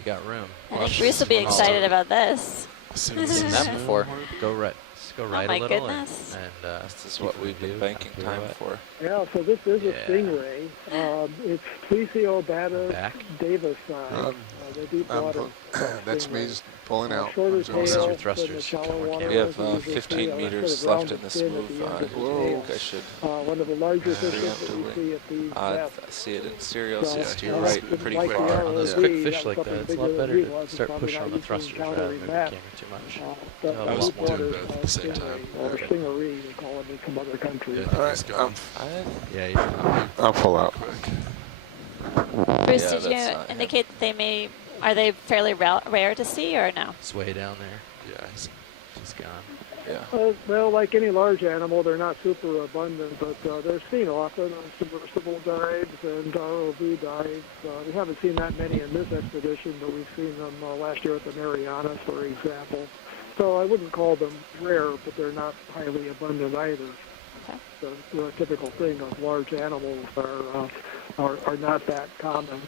We got room. I think Bruce will be excited about this. Seen that before. Go right. Just go right a little. Goodness. And this is what we've been banking time for. Yeah, so this is a Stingray. It's Felicio Davis. The deep water. That's me pulling out. Shorter tail, thrusters. shallow water. We have 15 meters left in this move. Whoa. I should. One of the larger fishes that we see at these I depths. see it in serial, So, to your right, pretty like the far. On those ROV, quick fish that's like something that, it's a bigger lot than better we to was. start It's pushing on the probably thrusters not rather than using moving the that. camera too much. But I deep was water, doing both at the same time. Or stingery, they call it in some other countries. All right, Yeah, I'll pull out. Bruce, Yeah, did you that's not indicate that are they fairly rare to see or no? it's way down there. Yeah, She's gone. yeah. Well, like any large animal, they're not super abundant, but they're seen often on submersible dives and ROV dives. We haven't seen that many in this expedition, but we've seen them last year at the Marianas, for example. So I wouldn't call them rare, but they're not highly abundant either. Okay. The typical thing of large animals are not that common.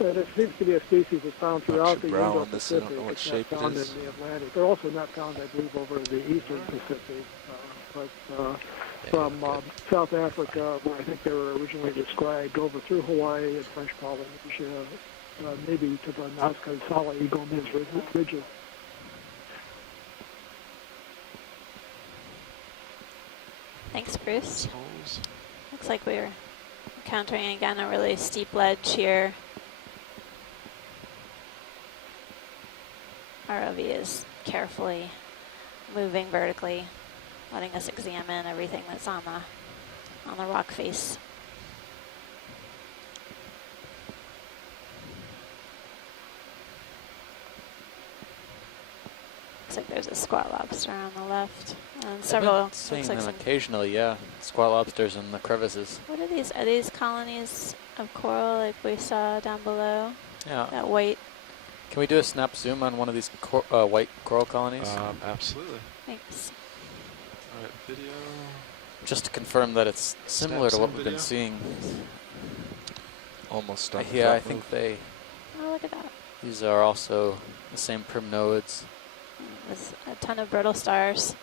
It seems to be a species that's found throughout the Indo-Pacific. I don't know what It's shape not it found is. in the Atlantic. They're also not found, I believe, over in the Eastern Pacific. From South Africa, where I think they were originally described, over through Hawaii and French Polynesia, maybe to the Nazca Sala y Gomez ridges. Thanks, Bruce. Looks like we're encountering again a really steep ledge here. ROV is carefully moving vertically, letting us examine everything that's on the rock face. Looks like there's a squat lobster on the left, and several. Seeing looks like them some. occasionally, yeah. Squat lobsters in the crevices. What are these? Are these colonies of coral like we saw down below? Yeah. That white. Can we do a snap zoom on one of these white coral colonies? Absolutely. Thanks. All right, video. Just to confirm that it's similar to what we've been video? seeing. Almost done. Yeah, I think they. Oh, look at that. These are also the same primnoids. There's a ton of brittle stars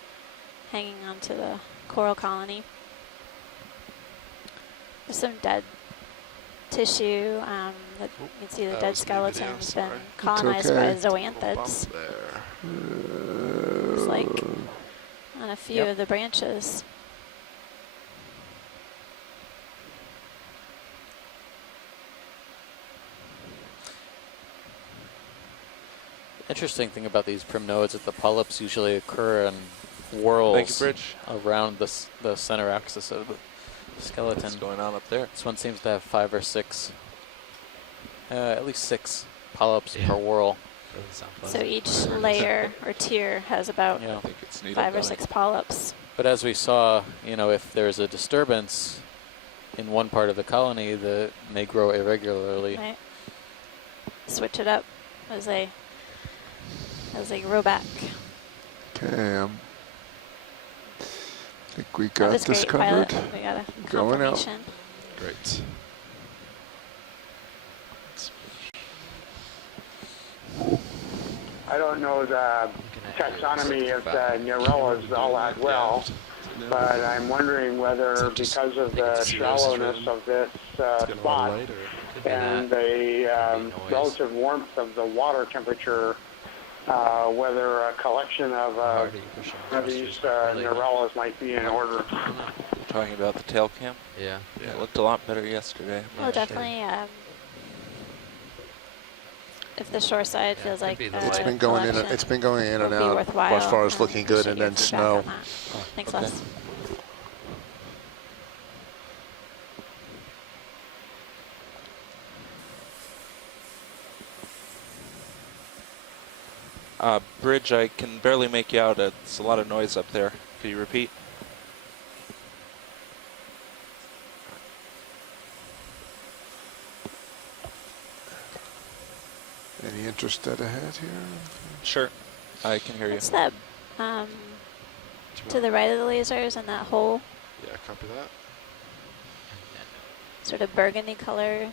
hanging onto the coral colony. There's some dead tissue. That you can see the That dead was the video, skeleton's been sorry. colonized okay. by zoanthids. There. Looks like on a few of the branches. Interesting thing about these primnoids is that the polyps usually occur in whorls Thank you, Bridge. around the center axis of the skeleton. What's going on up there? This one seems to have 5 or 6, at least 6 polyps Yeah. per whorl. Doesn't sound So pleasant. each layer or tier has about Yeah. I think it's needle 5 or gunning. 6 polyps. But as we saw, if there's a disturbance in one part of the colony, that may grow irregularly. Right. Switch it up as they grow back. Okay, I think we That got was this great, pilot. covered. We got a Going out. confirmation. Great. I don't know the taxonomy of the Neurolas all that well, but I'm wondering whether because of the shallowness of this spot and the relative warmth of the water temperature, whether a collection of these Neurolas might be in order. Talking about the tail cam? Yeah. It looked a lot better yesterday. Well, definitely. If the shore side Yeah, feels could like be the It's light. been going in. collection It's been going in and would be out worthwhile, as far as looking good, appreciate and your then feedback snow. on that. Thanks, okay. Les. Bridge, I can barely make you out. It's a lot of noise up there. Could you repeat? Any interest dead ahead here? Sure. I can hear you. What's that to the right of the lasers in that hole? Yeah, copy that. Sort of burgundy color.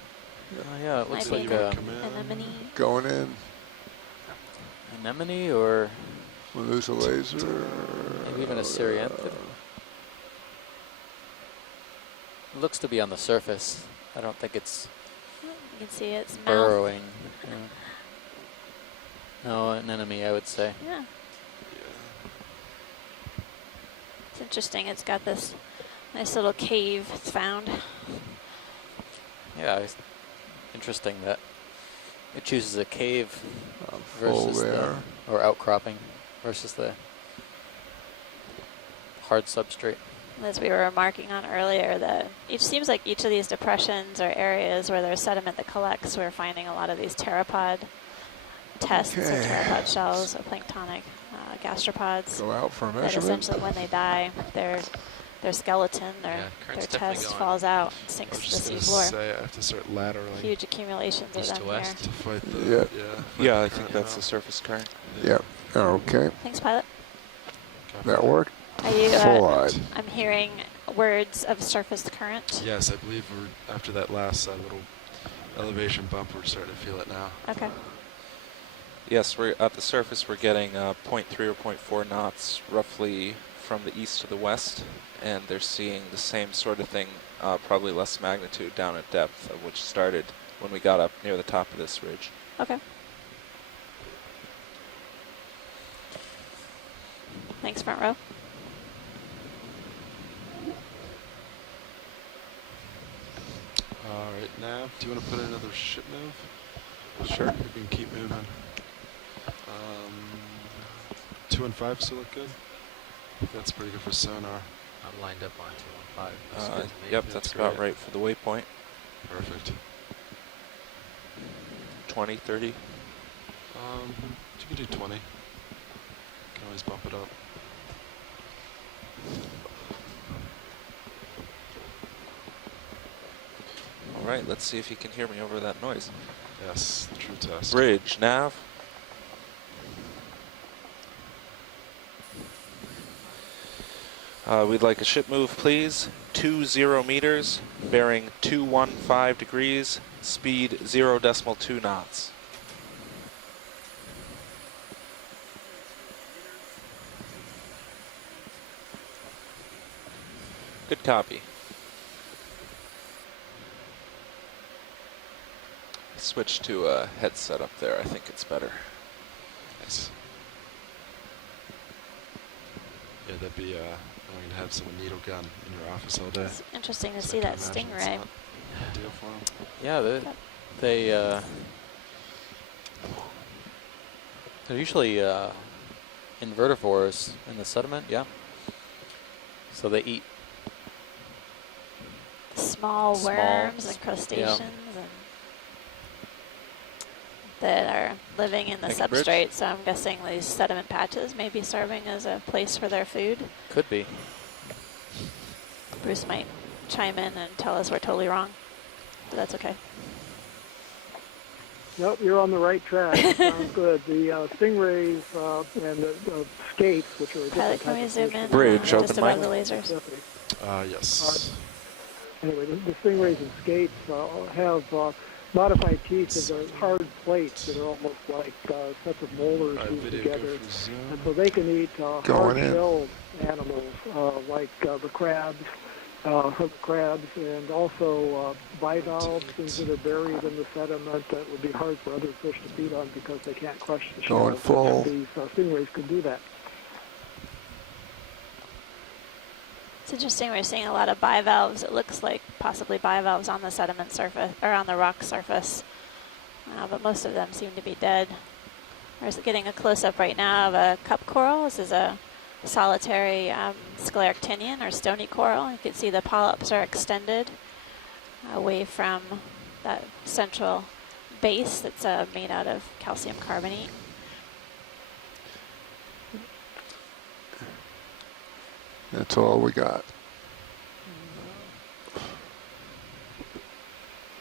Yeah, it looks Might like be a anemone. Going in. anemone or We'll lose a laser. maybe even a Syrianthid. It looks to be on the surface. I don't think it's You can see its mouth. burrowing. Yeah. No, an enemy, I would say. Yeah. It's interesting. It's got this nice little cave it's found. Yeah, it's interesting that it chooses a cave Full versus there. or outcropping versus the hard substrate. As we were remarking on earlier, that each seems like each of these depressions or areas where there's sediment that collects, we're finding a lot of these pteropod tests or Okay. pteropod shells or planktonic gastropods. Go out for a That measurement. essentially, when they die, their skeleton, Yeah, their current's definitely chest going. falls out and I sinks was to the just gonna seafloor. say I have to start lateraling Huge accumulations of East them to west. to fight the Yeah. fight Yeah, the I think current, that's you the surface current. Yeah. Okay. here. Thanks, pilot. That worked. Are you? Full-eyed. I'm hearing words of surface current. Yes, I believe we're after that last little elevation bump. We're starting to feel it now. Okay. Yes, we're at the surface. We're getting 0.3 or 0.4 knots, roughly from the east to the west, and they're seeing the same sort of thing, probably less magnitude down at depth, of which started when we got up near the top of this ridge. Okay. Thanks, front row. All right, now, do you want to put in another ship move? Sure. We can keep moving. 2 and 5 still look good. I think that's pretty good for sonar. I'm lined up on 215. That's good to me. Yep, That's that's about great. right for the waypoint. Perfect. 20, 30. You can do 20. Can always bump it up. All right, let's see if you can hear me over that noise. Yes, true test. Bridge, nav. We'd like a ship move, please. 20 meters, bearing 215 degrees, speed 0.2 knots. Good copy. Switch to a headset up there. I think it's better. Nice. Yeah, that'd be annoying to have some needle gun in your office all day. It's interesting to So I see can that imagine it's stingray. not ideal for 'em. Yeah, they're usually invertivores in the sediment. Yeah. So they eat Small worms and crustaceans and that are living in the Thank you, Bridge. substrate. So I'm guessing these sediment patches may be serving as a place for their food. could be. Bruce might chime in and tell us we're totally wrong, but that's okay. Nope, you're on the right track. Sounds good. The stingrays and the skates, which are a Pilot, different can we type zoom of in? fish. Bridge, Just open above mic. the lasers. Definitely. Yes. Anyway, the stingrays and skates have modified teeth that are hard plates that are almost like sets of molars All right, fused video together. go for zoom. And so they can eat Going in. hard-shelled animals like the crabs, hook crabs, and also bivalves, things that are buried in the sediment that would be hard for other fish to feed on because they can't crush the Going shells. full. These stingrays could do that. It's interesting. We're seeing a lot of bivalves. It looks like possibly bivalves on the sediment surface or on the rock surface, but most of them seem to be dead. We're getting a close-up right now of a cup coral. This is a solitary scleractinian or stony coral. You can see the polyps are extended away from that central base that's made out of calcium carbonate. That's all we got.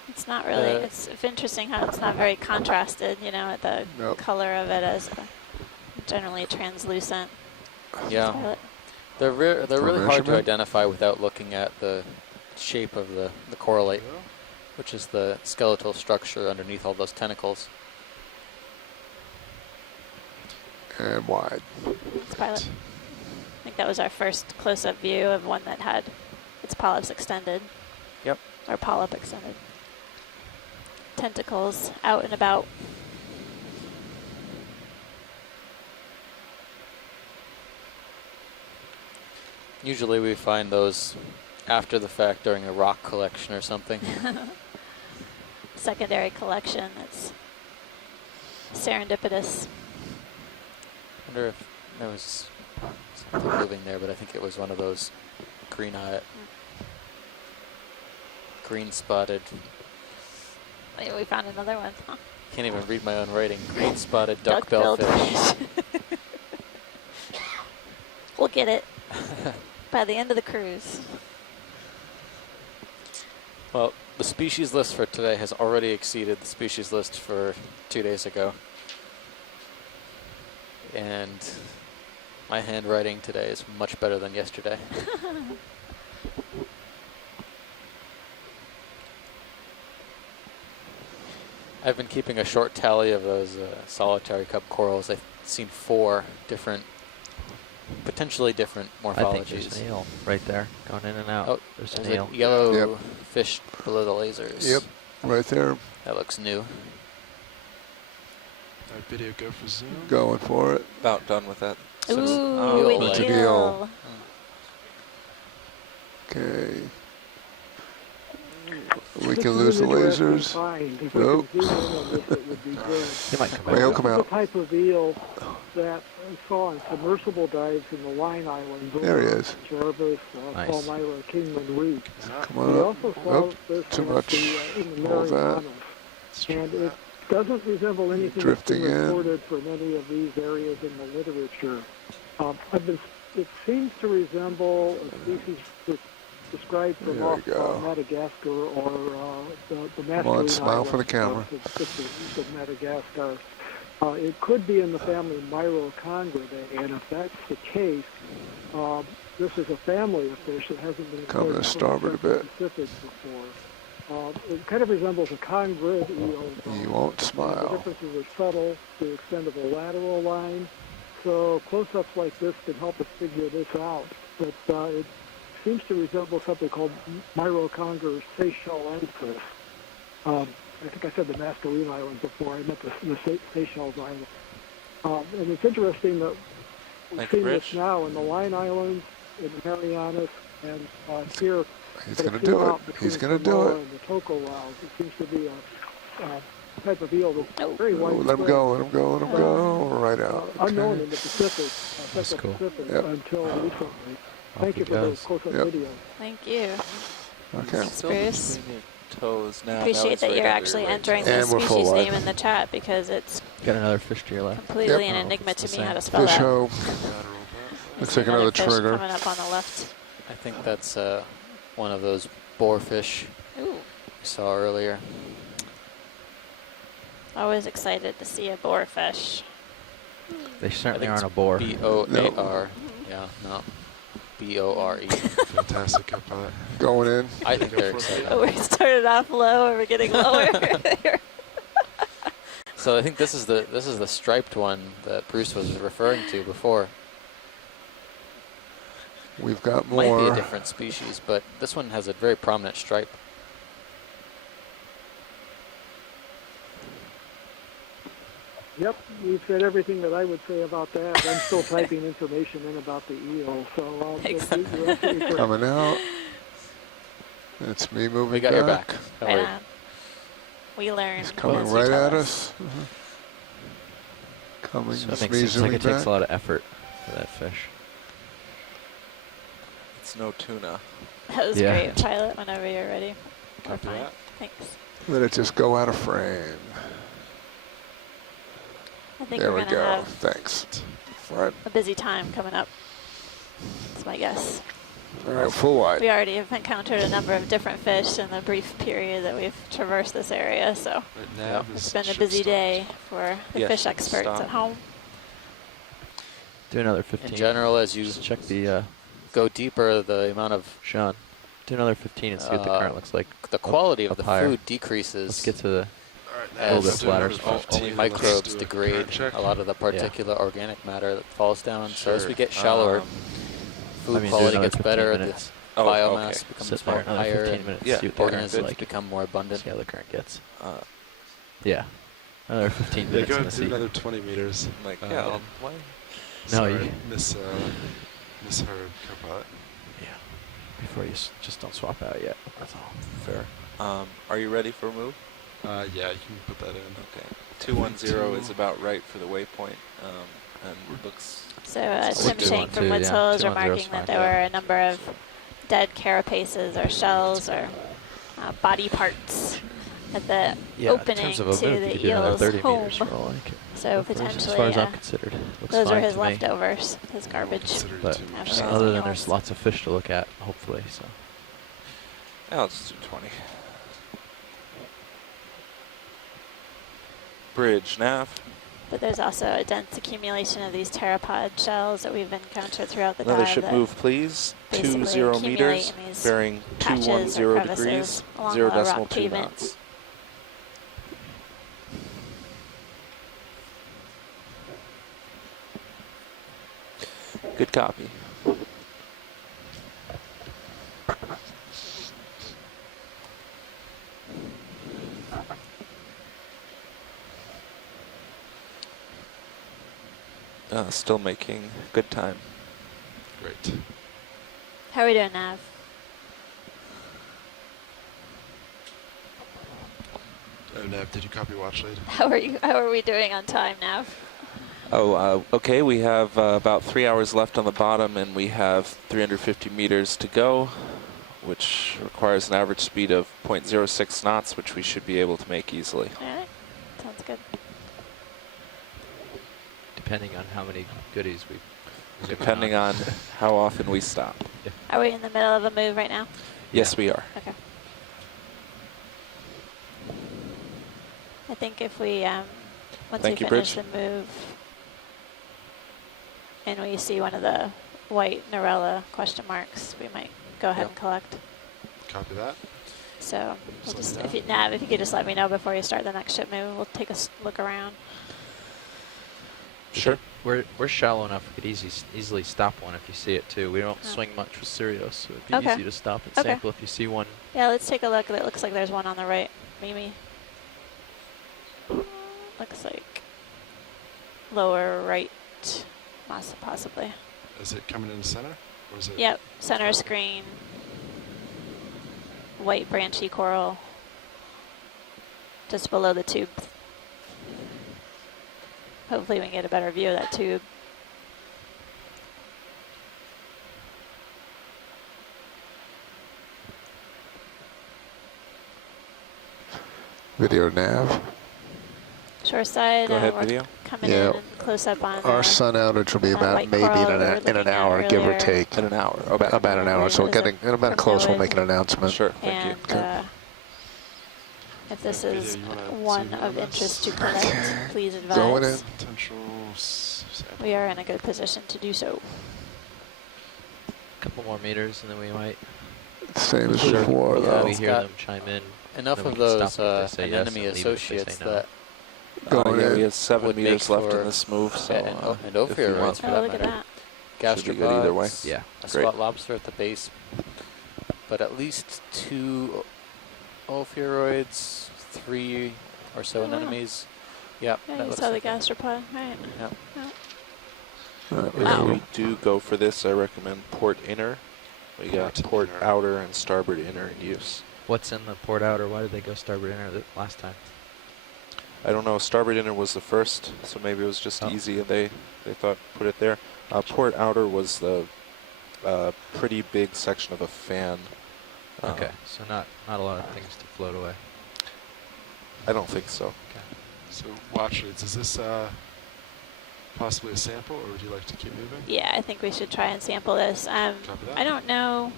It's not really, it's interesting how it's not very contrasted, you know, the Nope. color of it is generally translucent. Yeah. Violet. They're For really hard to measurement? identify without looking at the shape of the correlate. which is the skeletal structure underneath all those tentacles. And wide. It's pilot. I think that was our first close-up view of one that had its polyps extended. Yep. Or polyp extended. Tentacles out and about. Usually we find those after the fact during a rock collection or something. Secondary collection. It's serendipitous. I wonder if there was something moving there, but I think it was one of those green spotted. Wait, we found another one. Huh? Can't even read my own writing. Green spotted duck-billed fish. We'll get it by the end of the cruise. Well, the species list for today has already exceeded the species list for 2 days ago. And my handwriting today is much better than yesterday. I've been keeping a short tally of those solitary cup corals. I've seen 4 different, potentially different morphologies. I think there's an eel right there, going in and out. Oh, there's an there's eel. a yellow Yep. fish below the lasers. Yep, right there. That looks new. Our video go for zoom. Going for it. About done with that. Ooh, Oh, an it's an eel. eel. Okay. We This can is lose the an interesting lasers. find. If we Nope. could zoom in on this, it would be good. He might come Well, back. he'll come This is out. a type of eel that I saw on submersible dives in the Line Islands. There he over is. Jarvis, Nice. Palmyra, Kingman Reef. Come We on up. also saw Oh, this too at much. in the All that. Marianas. And it doesn't resemble anything that's Drifting been in. reported for many of these areas in the literature. It seems to resemble a species described from There off we go. Madagascar or the Come on, Mascarene smile for the Islands, camera. east of Madagascar. It could be in the family Myrocongridae, and if that's the case, this is a family of fish that hasn't been Come to recorded starboard a from the bit. Pacific before. It kind of resembles a congrid eel. You won't The smile. differences are subtle to the extent of the lateral line, so close-ups like this can help us figure this out. But it seems to resemble something called Myrocongridae seychellensis. I think I said the Mascarene Islands before. I meant the Seychelles Islands. And it's interesting that we've Thank you, seen this Rich. now in the Line Islands, in the Marianas, and here. He's but going to it's do it. out between He's going to do Samoa it. and the Toko Isles. It seems to be a type of eel that's very Oh, widespread. let him go, let him go, let him go. Right out. Unknown Okay. in the Pacific, Central cool. Pacific, Yep. until recently. Off Thank he you for those goes. close-up Yep. videos. Thank you. Okay. Still Bruce. between your toes now. Now Appreciate it's that right you're under actually your right entering toe. the And we're full species live. name in the chat, because it's Got another fish to your left. completely Yep. an Oh, enigma it's to the me how same. to spell Fish that. hoe. Lateral Looks like another fish trigger. coming up on the left. I think that's one of those boarfish Ooh. we saw earlier. Always excited to see a boarfish. They certainly I think aren't a boar. B-O-A-R. Yeah, no. B-O-R-E. Fantastic cup pilot. Going in. I think they're exciting. Oh, we started off low and we're getting lower. So I think this is the striped one that Bruce was referring to before. We've got Might be a more. different species, but this one has a very prominent stripe. Yep, you've said everything that I would say about that. I'm still typing information in about the eel, so you're absolutely correct. Coming out. It's me moving We got your back. Don't Right worry. on. We learn. He's coming as you right tell at us. Coming. So It's it me seems like zooming it takes back. a lot of effort for that fish. It's no tuna. That was Yeah. great, pilot, whenever you're ready. We're Copy fine. that. Thanks. Let it just go out of frame. I think There we're we going to go. have Thanks. All right. a busy time coming up. That's my guess. All right. Full wide. We already have encountered a number of different fish in the brief period that we've traversed this area, so Right now, it's been a busy day for the Yes, fish ship experts stop. at home. Do another 15. In general, as you Just check the go deeper, the amount of Sean. Do another 15 and see what the current looks like. The quality of up the higher. food decreases. Let's get to the As little bit flatter. only microbes degrade a lot of the particulate organic matter that falls down. So as we get shallower, food do quality another gets 15 better, minutes. the Oh, biomass okay. becomes Sit there more another higher, 15 minutes. yeah, See what the current organisms like. become more abundant. See how the current gets. Uh, Yeah. Another 15 Yeah, minutes go in ahead the do sea. another 20 meters. I'm like, yeah, Um, why? No, sorry, you- misheard co-pilot. Yeah. Before you just don't swap out yet. That's all. Fair. Are you ready for a move? Yeah, you can put that in. Okay. 210 is about right for the waypoint, and looks. So It's Tim a good Shank one from too, Woods yeah. Hole is 210 's remarking fine. that there were a number of dead carapaces or shells or body parts at the Yeah, opening in terms of to a move, the you could do another eel's 30 home. meters for all I care. So As potentially, far as I'm considered, looks those are fine his to me. leftovers, his garbage. Consider it But too much. After other than eels. there's lots of fish to look at, hopefully. So Yeah, let's do 20. Bridge nav. But there's also a dense accumulation of these pteropod shells that we've encountered throughout the Another dive ship that move, please. basically 20 accumulate meters, in these bearing patches or 210 crevices degrees, along 0 the rock decimal 2 pavement. knots. Good copy. Still making good time. Great. How are we doing, Nav? Nav, did you copy watch lead? How are we doing on time, Nav? Oh, okay, we have about 3 hours left on the bottom, and we have 350 meters to go, which requires an average speed of 0.06 knots, which we should be able to make easily. All right, sounds good. depending on how many goodies we. Depending on how often we stop. Are we in the middle of a move right now? Yes, we are. Okay. I think if we, once Thank we you, finish Bridge. the move and we see one of the white Narella question marks, we might go ahead Yep. and collect. Copy that. So we'll Slow just, down. if you, Nav, if you could just let me know before you start the next ship move, we'll take a look around. Sure. We're shallow enough. We could easily stop one if you see it too. We don't Oh. swing much with Sirius, so it'd be Okay. easy to stop and Okay. sample if you see one. Yeah, let's take a look. It looks like there's one on the right, Mimi. Looks like lower right, possibly. Is it coming in the center? Or is it? Yep, center screen, white branchy coral, just below the tube. Hopefully we can get a better view of that tube. Video nav. Shore side, Go ahead, we're video. coming Yeah. in and close up on Our sun outage will be about white maybe coral in we were an looking at hour, give or earlier. take. In an hour. About an hour. So There's getting a about close, we'll permit make an announcement. Sure, thank you. And if this Video, is you wanna one zoom of in on interest this? to collect, please Going in. advise. Potential sample. We are in a good position to do so. A couple more meters, and then we might. Same as Sure. before, Yeah, though. we it's hear got them chime in. Enough then we of can those stop if they say yes anemone and leave if they say associates no. that Going yeah, we in. have 7 would meters make left in for- this move, so and if ophiurids you want, for Oh, that look at matter. that. Should be good either way. Gastropods, Yeah. a Great. spot lobster at the base, but at least 2 ophiuroids, 3 or so Oh, wow. anemones. Yep, Yeah, that you looks saw the like it. gastropod, right? Yep. Right, If Wow. we do go for this, I recommend port inner. We got Port port inner. outer and starboard inner in use. What's in the port outer? Why did they go starboard inner last time? I don't know, starboard inner was the first, so maybe it was just Oh. easy and they thought put it there. Port outer was the pretty big section of a fan. Okay, so not a lot of things to float away. I don't think so. So watch leads. Is this possibly a sample, or would you like to keep moving? Yeah, I think we should try and sample this. Copy that. I don't know.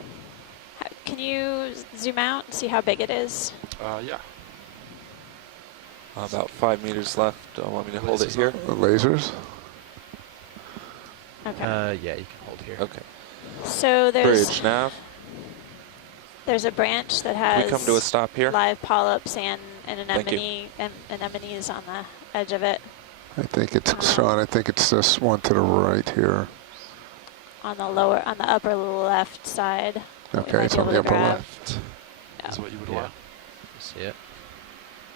Can you zoom out and see how big it is? Yeah. About 5 meters left. Want me to hold it Lasers here? on? The lasers? Okay. Yeah, you can hold here. Okay. So there's Bridge nav. There's a branch that Can has we come to a stop here? live polyps and Thank you. anemones on the edge of it. I think it's, Sean, I think it's this one to the right here. On the upper left side. Okay, it's on the upper left. Left is what you would Yeah. want. You see it?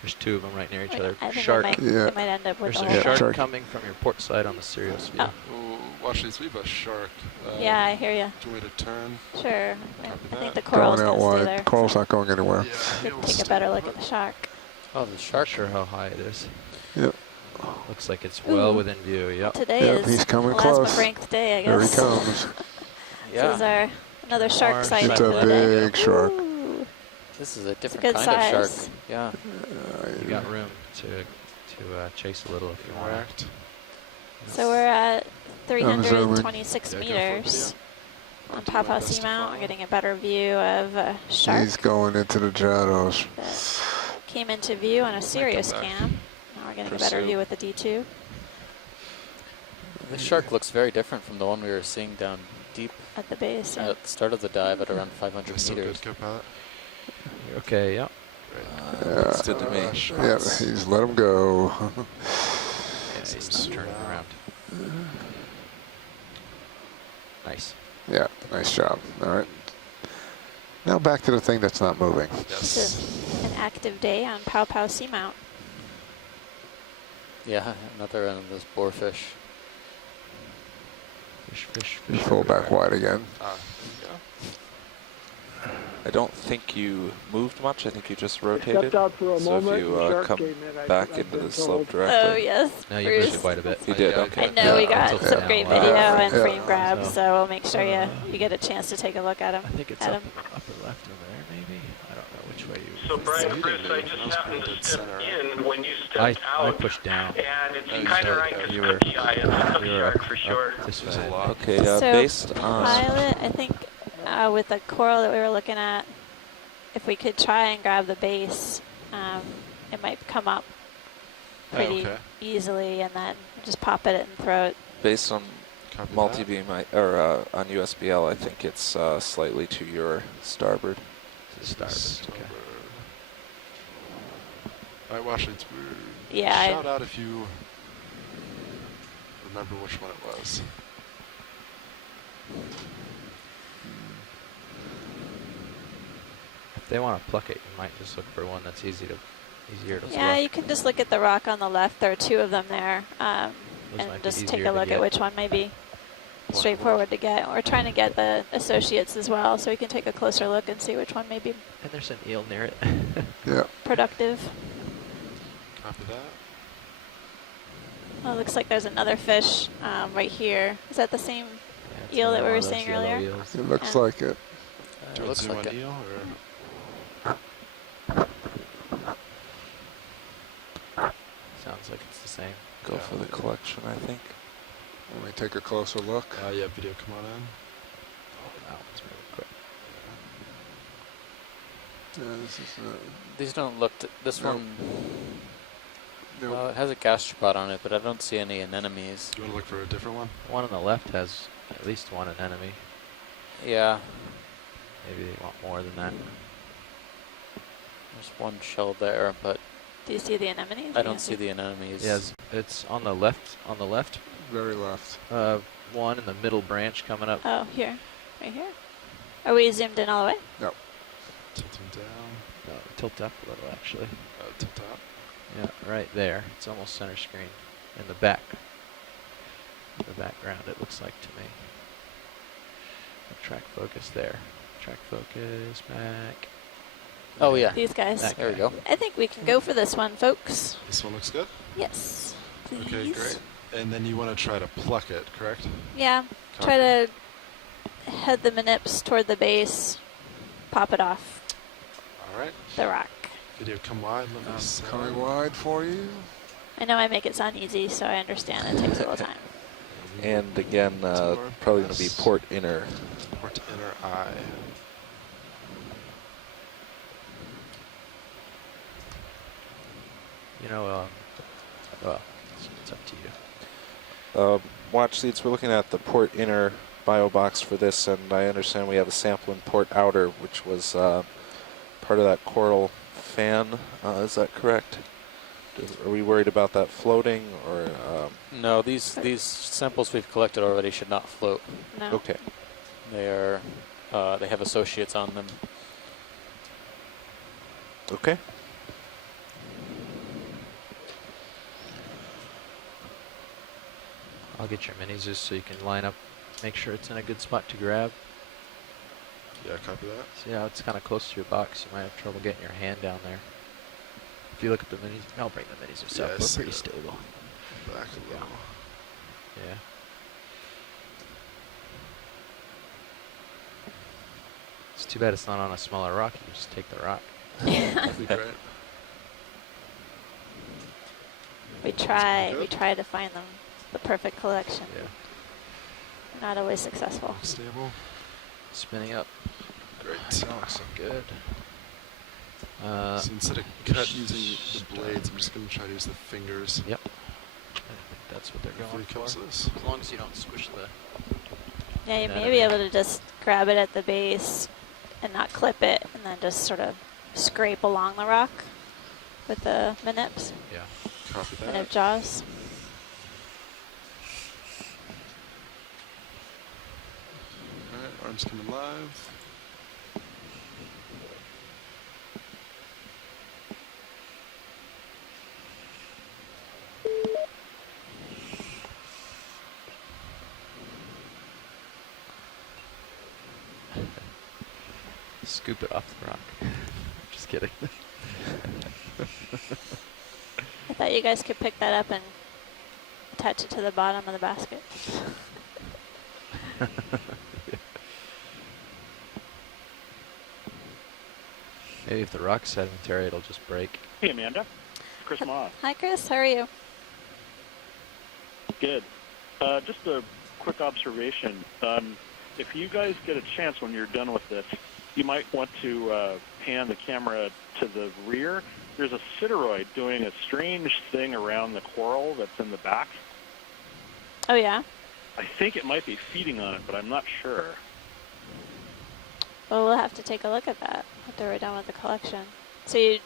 There's two of them right near each I other. think Shark. Yeah. we might end up with There's the a whole shark shark. coming from your port side on the Sirius view. Oh. Oh, watch these. We have a shark. Yeah, I hear you. Do you want me to turn? Sure. Copy I think that. the coral's Going out going to stay wide. there. Coral's not going anywhere. Yeah, Could we'll take a stay better look put. at the shark. Oh, the Not shark. sure how high it is. Yep. Looks like it's well Ooh. within view. Yep. Today Yep, is he's coming Elasma close. Frank day, I There he guess. comes. This is Yeah. another shark More sighting. It's a of the day. big shark. Ooh. This is a different good kind of shark. size. Yeah. You got room to chase a little if you want. Interact. So we're at zooming. 326 Yeah, go for it, meters I'll on do my Papao best to Seamount. follow. We're getting a better view of a shark He's going into the shadows. that came into view on a Sirius back. cam. Now we're getting a better Pursue. view with the D2. This shark looks very different from the one we were seeing down deep At the base. Yeah. at the start of the dive at around 500 Okay, still meters. good, co-pilot. Okay. Yep. Looks good to me. Yeah, Shots. he's let him go. Yeah, he's not turning around. Nice. Yeah, nice job. All right. Now back to the thing that's not moving. It's Yes. an active day on Papao Seamount. Yeah, another one of those boarfish. Fish. Full back wide again. There you I don't think you moved much. I think you just I rotated. stepped out for a So moment. if you and the shark come came in. back I've into been the slope told. directly. Oh, yes. No, you Bruce. moved quite a bit. You did, I okay. know we Yeah. got Until some now, great wow. video Yeah. and Yeah. frame grabs, So- so we'll make sure you get a chance to take a look at them. I think it's Adam. upper left over there, maybe. I don't know which way you. So Brian, you Chris, didn't I move. just I was happened pretty to dead step center. in when you I stepped out, pushed down. and it's Oh, you kind of did. right You because were- the eye is a You were shark for sure. This There's a way. lot. Okay, So, based on Pilot, I think with the coral that we were looking at, if we could try and grab the base, it might come up pretty okay. easily, and then just pop it and throw it. based on Copy that. multi-beam or on USBL, I think it's slightly to your starboard. To start. Okay. Starboard. All right, watch it. Yeah, Shout out if you remember which one it was. If they want to pluck it, you might just look for one that's easier to Yeah, pluck. you can just look at the rock on the left. There are two of them there, Those and might be just take easier a to look get. at which one may be straightforward to get. We're trying to get the associates as well, so we can take a closer look and see which one may be And there's an eel near it. Yeah. productive. Copy that. Oh, it looks like there's another fish right here. Is that the same? Yeah, it's Eel that another we one were of those seeing yellow earlier? eels. It looks Yeah. like it. Do you want looks to zoom like on it. eel or? Sounds like it's the same. Go Yeah. for the collection, I think. Let me take a closer look. Yeah, video, come on in. Oh, that one's really quick. Yeah, this is These don't look. This Nope. one. no. Well, it has a gastropod on it, but I don't see any anemones. Do you want to look for a different one? One on the left has at least one anemone. Yeah, Maybe they want more than that. there's one shell there, but Do you see the anemones? I don't see the anemones. Yes, it's on the left. On the left, Very left. one in the middle branch coming up. Oh, here, right here. Are we zoomed in all the way? Tilting down. No, tilt up a little actually. To top. Yeah, right there. It's almost center screen. In the back. In the background, it looks like to me. Track focus there. Track focus back. Oh, yeah. These guys. That There we guy. go. I think we can go for this one, folks. This one looks good. Yes, please. Okay, great. And then you want to try to pluck it, correct? Yeah, try to head the manips toward the base, pop it off All right. the rock. Video, come wide. Let me see. Coming wide for you. I know I make it sound easy, so I understand it takes a little time. And again, Toward probably going to be us. port inner. Port inner eye. You know, well, it's up to you. Watch leads, we're looking at the port inner bio box for this, and I understand we have a sample in Port Outer, which was part of that coral fan. Is that correct? Are we worried about that floating, or? No, these samples we've collected already should not float. No. Okay. They are they have associates on them. Okay. I'll get your mini Zeus so you can line up, make sure it's in a good spot to grab. Yeah, copy that. See how it's kind of close to your box. You might have trouble getting your hand down there. If you look at the minis, I'll bring the minis Zeus Yeah, up. I We're see pretty that. stable. Back a little. Yeah. It's too bad it's not on a smaller rock. You just take the rock. That'd be great. We try to find them the perfect collection. Yeah. Not always successful. Stable. Spinning up. Great. That looks good. So instead of using the blades, I'm just going to try to use the fingers. Yep. I think that's what they're Before going he for. kills this. As long as you don't squish the... Yeah, you Not may be a- able to just grab it at the base and not clip it, and then just sort of scrape along the rock with the manips, Yeah. Copy that. manip jaws. Alright, arms coming live. Scoop it off the rock. Just kidding. I thought you guys could pick that up and attach it to the bottom of the basket. Maybe if the rock's sedimentary, it'll just break. Hey, Amanda. Chris Moss. Hi, Chris. How are you? Good. Just a quick observation. If you guys get a chance when you're done with this, you might want to pan the camera to the rear. There's a sideroid doing a strange thing around the coral that's in the back. Oh, yeah? I think it might be feeding on it, but I'm not sure. Well, we'll have to take a look at that after we're done with the collection. So you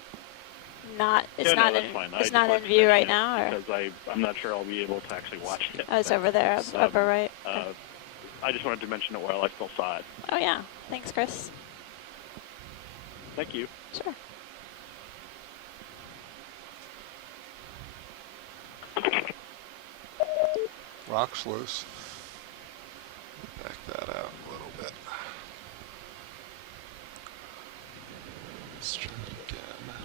not, it's Yeah, not no, in, that's fine. I it's just not wanted in to view right mention it now, or? Because I'm not sure I'll be able to actually watch it. Oh, it's over there, It's, upper right. I just wanted to mention it while I still saw it. Oh, yeah. Thanks, Chris. Thank you. Sure. Rock's loose. Back that out a little bit. Let's try it again.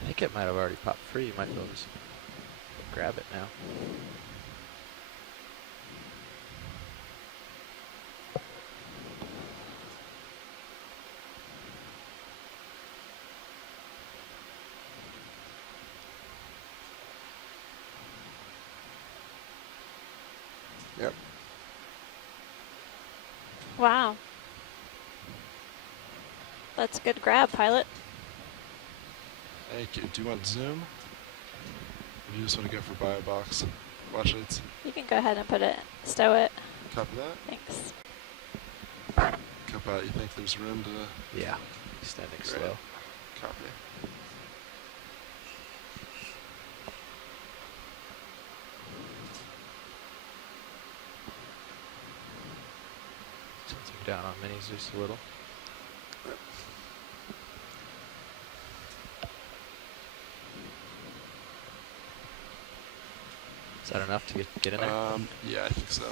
I think it might have already popped free. You might be able to just grab it now. Yep. Wow. That's a good grab, pilot. Thank you. Do you want zoom? Or do you just want to go for bio box? Watch it. You can go ahead and put it, stow it. Copy that. Thanks. Cup out. You think there's room to Yeah. Extending Great. slow. copy? Tilting down on mini Zeus a little. Is that enough to get in there? Yeah, I think so.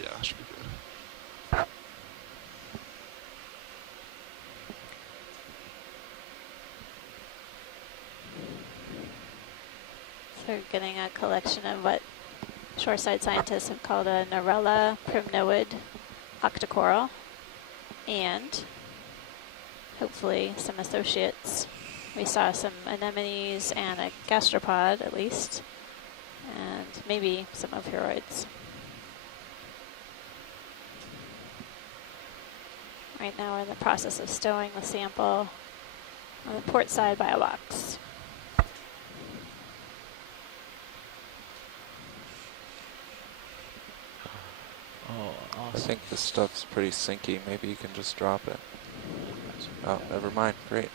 Yeah, should be good. So we're getting a collection of what shoreside scientists have called a Narella primnoid octocoral, and hopefully some associates. We saw some anemones and a gastropod at least, and maybe some ophiuroids. Right now we're in the process of stowing the sample on the port side by a box. Oh, I awesome. think this stuff's pretty sinky. Maybe you can just drop it. Oh, never mind. Great.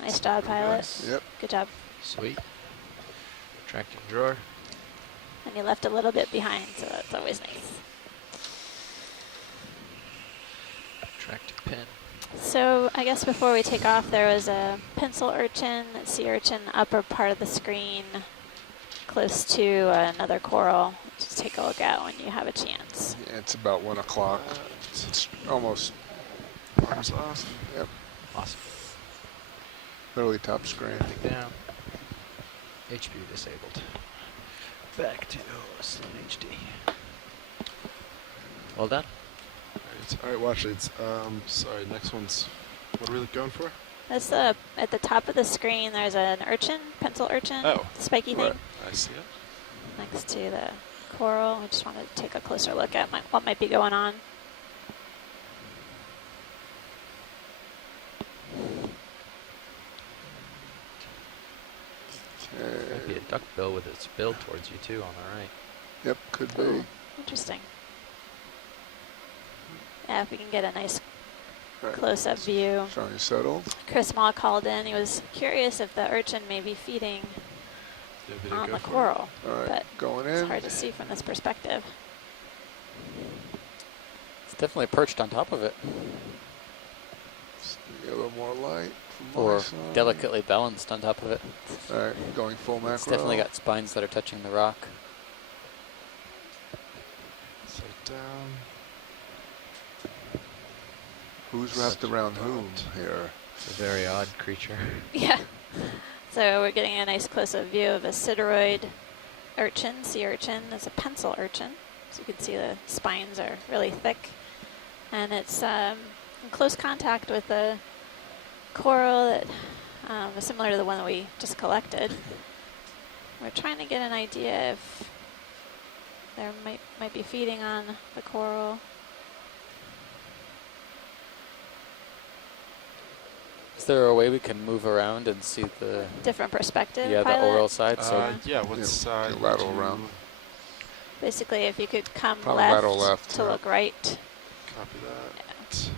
Nice job, pilot. Nice. Yep. Good job. Sweet. Retracting drawer. And you left a little bit behind, so that's always nice. Retracting pin. So I guess before we take off, there was a pencil urchin, sea urchin, upper part of the screen, close to another coral. Just take a look at when you have a chance. Yeah, it's about 1 o'clock. It's almost, Arms off. yep, Awesome. literally top screen. Everything down. HB disabled. Back to Slim HD. Well done. All right, watch it. Sorry, next one's, what are we going for? That's at the top of the screen. There's an urchin, pencil urchin, Oh, spiky thing, right. I see it. next to the coral. I just wanted to take a closer look at what might be going on. Might be a duckbill with its bill towards you too on the right. Yep, could be. Ooh, interesting. Yeah, if we can get a nice Right. close-up view. Showing you settled. Chris Maul called in. He was curious if the urchin may be feeding Yeah, video on go the for it. coral, All right, but going it's in. hard to see from this perspective. It's definitely perched on top of it, Just get a little more light from my or side. delicately balanced on top of it. All right, going full macro. It's definitely got spines that are touching the rock. Sight down. Who's wrapped around whom here? It's a very odd creature. Yeah. So we're getting a nice close-up view of a sideroid urchin, sea urchin. It's a pencil urchin. So you can see the spines are really thick. And it's in close contact with a coral that is similar to the one that we just collected. We're trying to get an idea if there might be feeding on the coral. Is there a way we can move around and see the Different perspective, the pilot? oral side? So Yeah, what Yeah, side? you lateral would you around. Basically, if you could come Probably left, lateral left, to yeah. look right. Copy that.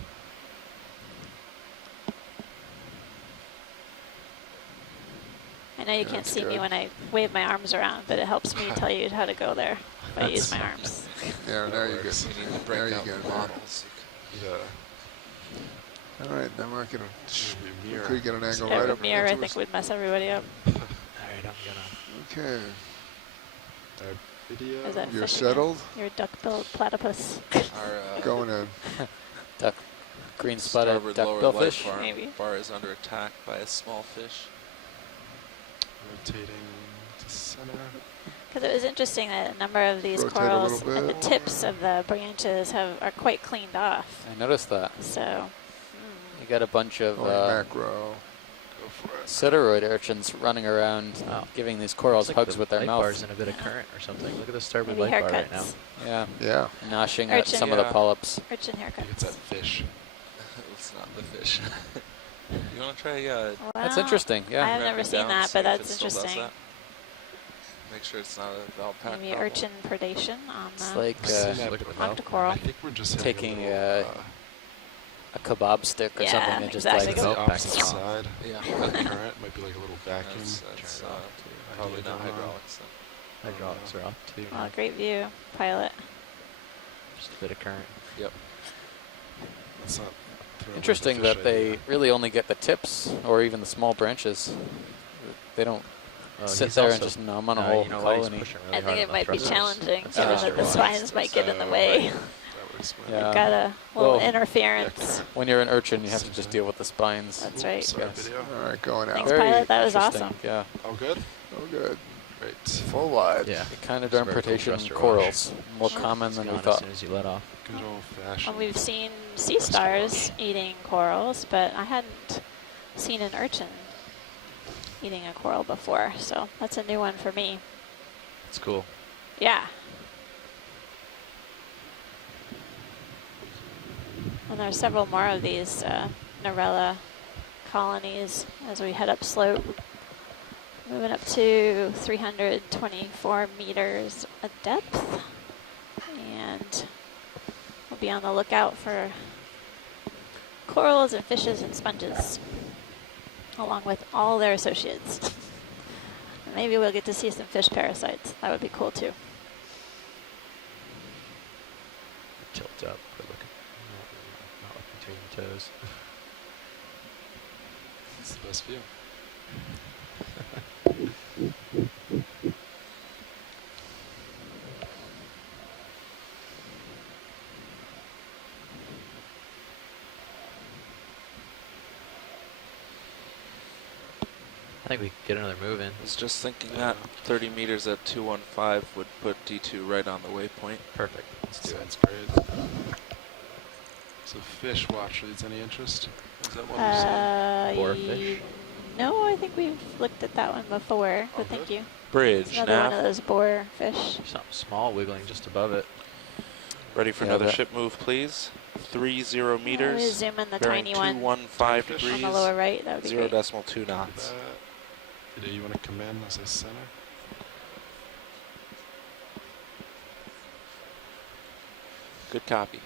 I know you Yeah, can't that's see me good. when I wave my arms around, but it helps me tell you how to go there if I use my arms. Yeah, now you works. get. You need to There break you out go. the man. models. Yeah. All right, now we're gonna. Maybe We mirror. could get an angle Yeah, right the up. mirror, I into think, us. would mess everybody up. All right, I'm gonna. Okay, Video. Is that you're fish again? settled. You're a duck-billed platypus. Our Going in. duck, green spotted starboard lower duckbill light fish. Maybe. bar is under attack by a small fish. Rotating to center. Because it was interesting that a number of these Rotate a corals little at the bit. tips of the branches are quite cleaned off. I noticed that. So, You got a bunch of Going macro. Go for it. sideroid urchins running around, Oh. giving these corals Looks like hugs the with their light mouth. bar's in a bit of current or something. Look at the starboard maybe light bar right now. haircuts. Yeah, Yeah. noshing at Urchin. some of the Yeah. polyps. Urchin I think it's haircuts. that fish. It's not the fish. You want to try? That's Wow. interesting. I Yeah. have never wrapping seen down, that, see but if it that's still does interesting. that. Make sure it's not a Valpac Maybe problem. urchin predation on It's the like I've seen that look at before. the mouth. octocoral. I think we're just Taking, hitting a little, a kebab stick or Yeah, something and just exactly. like the Go back opposite to side. Yeah. Current might be like a little vacuum. That's Turn it off, too. probably Idea not going on. hydraulics. Then. Hydraulics are off too. Well, now. great view, pilot. Just a bit of current. Yep. Let's not throw away interesting the fish that they idea. really only get the tips or even the small branches. They don't Oh, sit he's there and also- just numb on a no, whole you know what? He's colony. pushing really I hard think on it the might be thrusters. challenging, That's given that the faster spines might get in the way. That would explain Yeah. it. Got a little Well, interference. When you're an urchin, you have to just deal with the spines. That's right. Sorry, Yes. video. All right, going out. Thanks, Very pilot. That was interesting, awesome. Yeah, All good? Oh, good. Great. Full wide. Yeah. the kind of It's very cool dermprediation thruster wash. corals, more Yeah. common It's than we gone as thought. soon as you let off. Good old fashioned. Well, we've seen sea stars eating corals, but I hadn't seen an urchin eating a coral before, so that's a new one for me. That's cool. Yeah. And there's several more of these Narella colonies as we head up slope. Moving up to 324 meters of depth. And we'll be on the lookout for corals and fishes and sponges, along with all their associates. Maybe we'll get to see some fish parasites. That would be cool too. Tilt up, but look, not looking between your toes. It's the best view. I think we could get another move in. I was just thinking that 30 meters at 215 would put D2 right on the waypoint. Perfect. Let's do it. Sounds great. So fish watch leads, any interest? Is that one you've seen? Boarfish? No, I think we've looked at that one before, but thank you. Bridge, It's another one of nav. those boar fish. Something small wiggling just above it. Ready for Yeah, another that- ship move, please. 30 Let me meters. zoom in the Bearing tiny one 215 Fish. on degrees. the lower right. That would be great. 0.2 knots. Do you want to come in as a center? Good copy.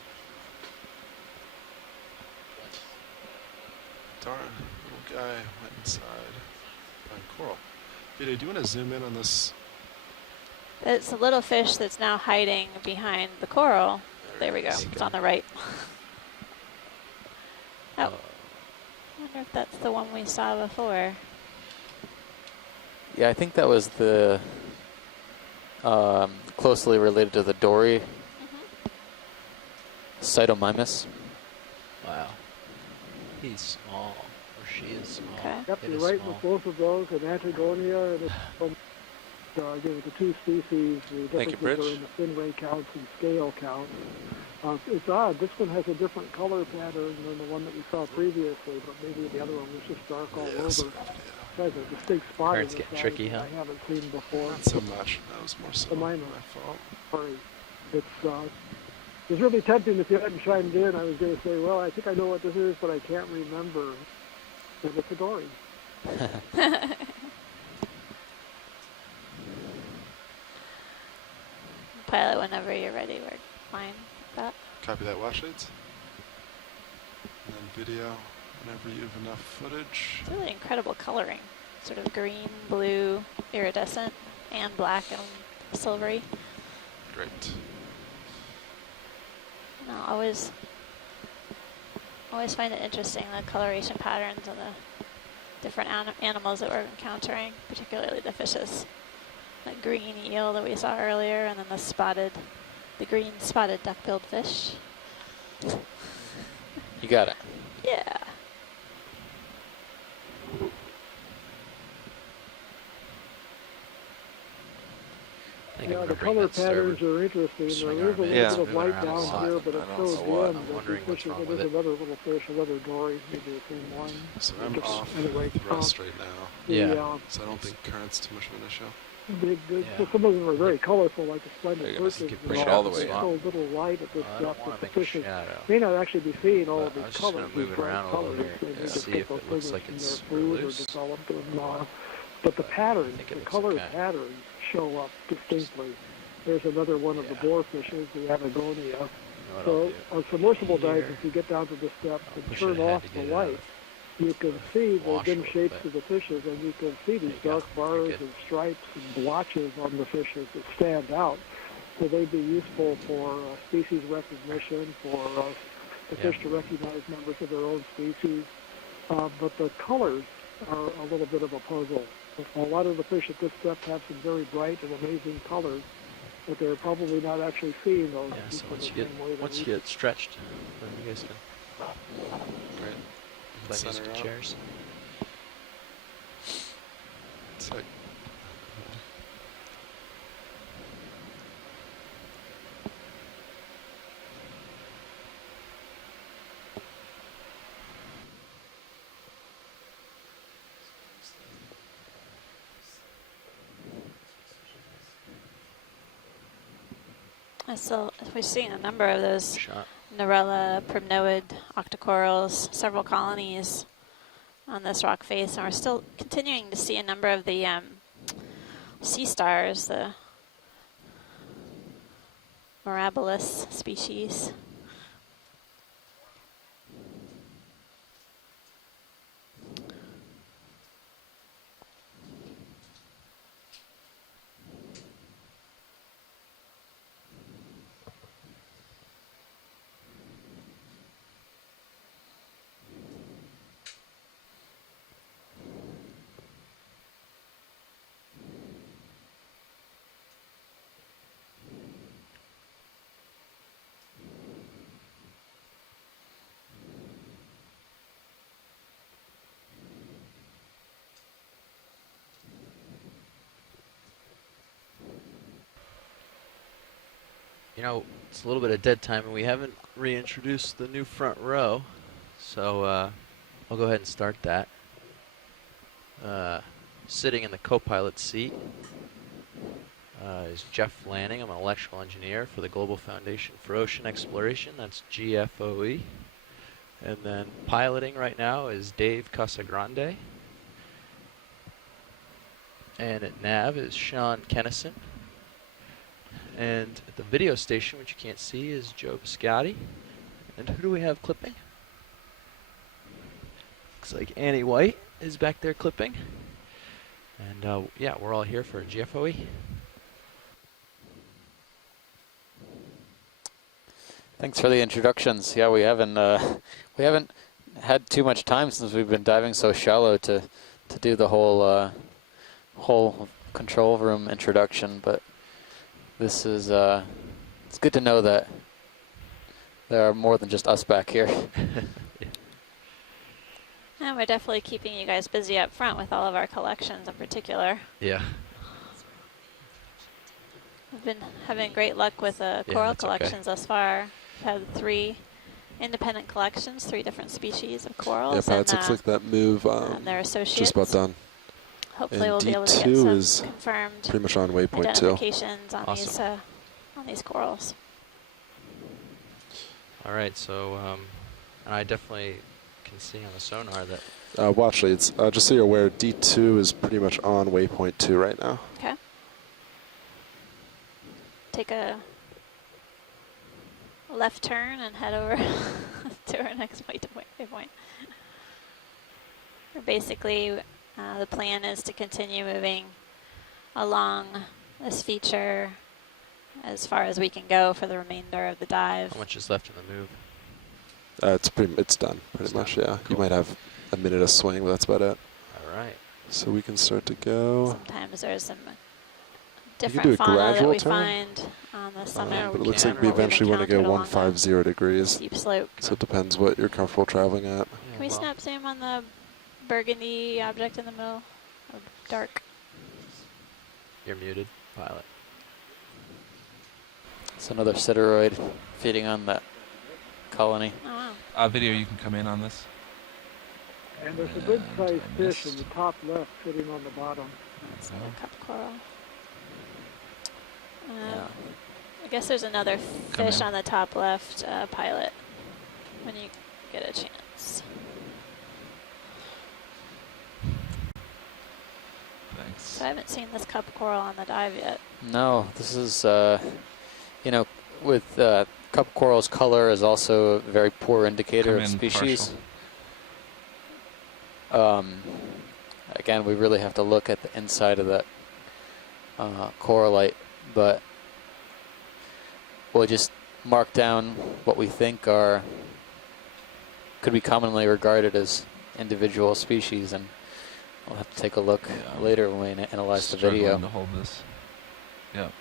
Darn, little guy went inside. Find coral. Vito, do you want to zoom in on this? It's a little fish that's now hiding behind the coral. There we go. There you It's go. on the right. Oh, Uh, I wonder if that's the one we saw before. Yeah, I think that was the closely related to the dory Cytomymus. wow. He's small, or she is small. Okay. Yep, It you're is right small. with both of those. In Antigonia, and again, with the two species, the Thank you, differences are Bridge. in the fin ray counts and scale counts. It's odd. This one has a different color pattern than the one that we saw previously, but maybe the other one was just dark all Yes. over. It has a distinct spot in Parents the getting side tricky, that huh? I haven't seen before. Not so much. That was more so The my minor. fault. Sorry. It was really tempting if you hadn't chimed in. I was going to say, well, I think I know what this is, but I can't remember. And it's a dory. Pilot, whenever you're ready, we're fine with that. Copy that, watch leads. And then video, whenever you have enough footage. It's really incredible coloring. Sort of green, blue, iridescent, and black and silvery. Great. And I'll always find it interesting, the coloration patterns of the different animals that we're encountering, particularly the fishes. That green eel that we saw earlier, and then the green spotted duck-billed fish. You got it. Yeah. I think I'm Yeah, gonna the bring color that starboard. patterns are interesting. swing There is a arm little in. Yeah. bit of Moving light around a down lot. here, but I it don't shows know the what. end. I'm There's wondering two what's fishes. wrong with There's it. another little fish, another dory, maybe the same one. So I'm Just- off anyway, thrust right now. Yeah. So I don't think current's too much of an issue. Yeah. Some of them are very colorful, like the There splendid you go. perches. Keep pushing and all the there's way so little light at this I don't depth want that to the make a fishes shadow. may not actually be seeing all But of I these was just colors. gonna move it these bright around a little colors. here They to just see get if those it looks figures like from it's their food or loose. developed but the patterns, think it the looks color okay. patterns show up distinctly. There's another one of the Yeah. boar fishes, the Anagonia. You know what I'll So do? on submersible dives, Here. if you get down to this depth I'll and push turn it ahead off to the get it light, out. you can see the Wash a dim little shapes bit. of the fishes, and you can see these There you go. dark You're bars good. and stripes and blotches on the fishes that stand out. So they'd be useful for species recognition, for the Yeah. fish to recognize members of their own species. But the colors are a little bit of a puzzle. A lot of the fish at this depth have some very bright and amazing colors, but they're probably not actually seeing those. Yeah, so in once the you get same way that once we you get stretched, then you guys can Great. play Center musical out. chairs. Sick. We're seeing a number of those Shot. Narella, primnoid, octocorals, several colonies on this rock face, and we're still continuing to see a number of the sea stars, the mirabilis species. You know, it's a little bit of dead time, and we haven't reintroduced the new front row, so I'll go ahead and start that. Sitting in the co-pilot seat is Jeff Lanning. I'm an electrical engineer for the Global Foundation for Ocean Exploration. That's GFOE. And then piloting right now is Dave Casagrande. And at nav is Sean Kennison. And at the video station, which you can't see, is Joe Biscotti. And who do we have clipping? Looks like Annie White is back there clipping. And yeah, we're all here for GFOE. Thanks for the introductions. Yeah, we haven't had too much time since we've been diving so shallow to do the whole control room introduction, but this is it's good to know that there are more than just us back here. And we're definitely keeping you guys busy up front with all of our collections in particular. Yeah. We've been having great luck with coral collections thus far. We've had 3 independent collections, 3 different species of corals. Yeah, Pat, it looks like that move their associates. just about done. Hopefully and we'll be able to D2 get is some confirmed pretty much on waypoint 2. identifications on Awesome. these corals. All right, so I definitely can see on the sonar that. Well, actually, it's just so you're aware, D2 is pretty much on waypoint 2 right now. Okay. Take a left turn and head over to our next waypoint. Basically, the plan is to continue moving along this feature as far as we can go for the remainder of the dive. How much is left in the move? It's done pretty much. Yeah, Cool. You might have a minute of swing, but that's about it. All right. So we can start to go. Sometimes there's some do different a fauna that gradual we turn. find on the summit. But it we looks can, like we or we've eventually want to go 150 degrees. Steep slope. So it depends what you're comfortable traveling at. Can we snap zoom on the burgundy object in the middle? Or dark. You're muted, pilot. It's another Sideroid feeding on that colony. Oh, wow. Video, you can come in on this. And there's a good sized fish in the top left sitting on the bottom. That's another cup coral. Yeah. I guess there's another Come fish in. on the top left, pilot, when you get a chance. Thanks. So I haven't seen this cup coral on the dive yet. No, this is, you know, with cup coral's color is also a very poor indicator Come of in species. Again, we really have to look at the inside of that corallite, but we'll just mark down what we think could be commonly regarded as individual species, and we'll have to take a look later when we analyze the video. To hold this. Yep.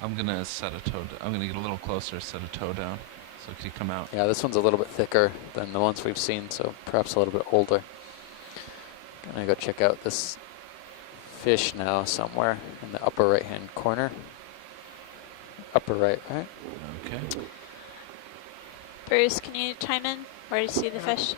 I'm gonna set a toe. I'm gonna get a little closer, set a toe down. So could you come out? Yeah, this one's a little bit thicker than the ones we've seen, so perhaps a little bit older. Gonna go check out this fish now somewhere in the upper right-hand corner. Upper right, right? Okay. Bruce, can you chime in? Where do you see the fish?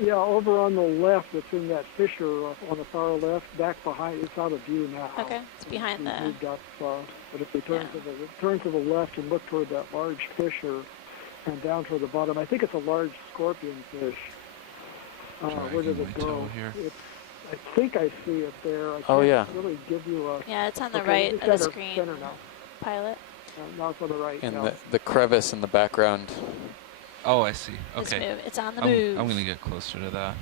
Yeah, over on the left, it's in that fissure on the far left, back behind. It's out of view now. Okay, it's behind We've the. moved up, but if we turn Yeah. to the left and look toward that large fissure, and down toward the bottom, I think it's a large scorpion fish. Where did it go? I think I see it there. I can't really give you a. Yeah, it's on the okay, right of the center, screen. Center now. Pilot. Now it's on the right. And the crevice in the background. Oh, I see. Okay. It's on the move. I'm going to get closer to that.